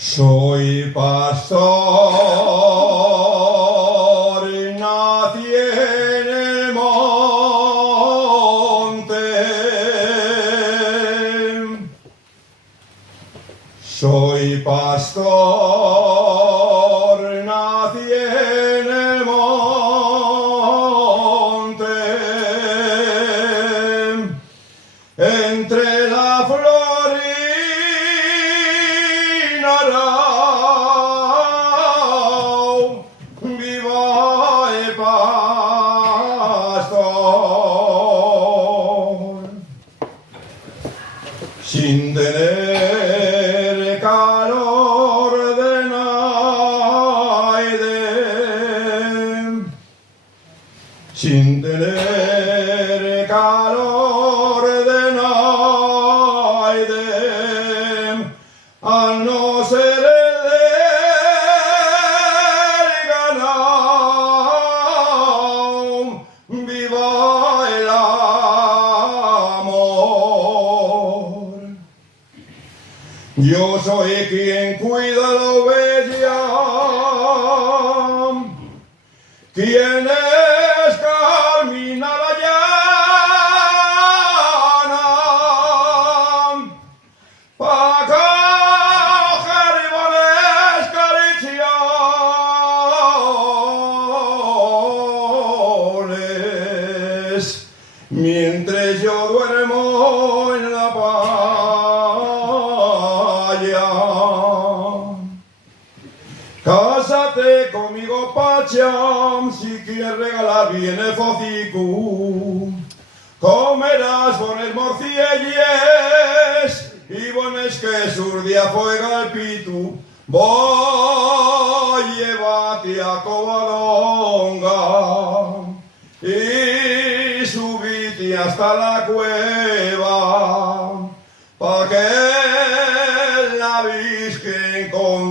Soy pastor, nací en el monte. Soy pastor, nací en el monte. Entre la flor y narao, viva el pastor, sin tener calor de nadie, sin tener calor de nadie, al no ser el ganado, viva el amor. Yo soy quien cuida la oveja, quien es camina la llana, pa' coger y bones cariciares, mientras yo duermo en la playa. Cásate conmigo, Pacham, si quieres regalar bien el focicu. Comerás bones morcielles y bones que surdia fuega el pitu. Voy, llévate a Covadonga y subite hasta la cueva, pa' que la Virgen con